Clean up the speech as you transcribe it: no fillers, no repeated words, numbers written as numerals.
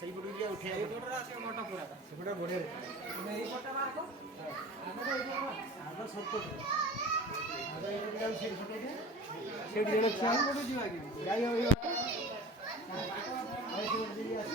সেই পটে উঠে এই পটে আছে মোটা পুরা সেটা বড়ে এই পটে মারকো আমরা এই পটে আমরা সব পটে আমরা এই পটে সেই পটে সেই ডিরেকশন পটে দিবা কি যাই হবে এই সেই দিলি আছে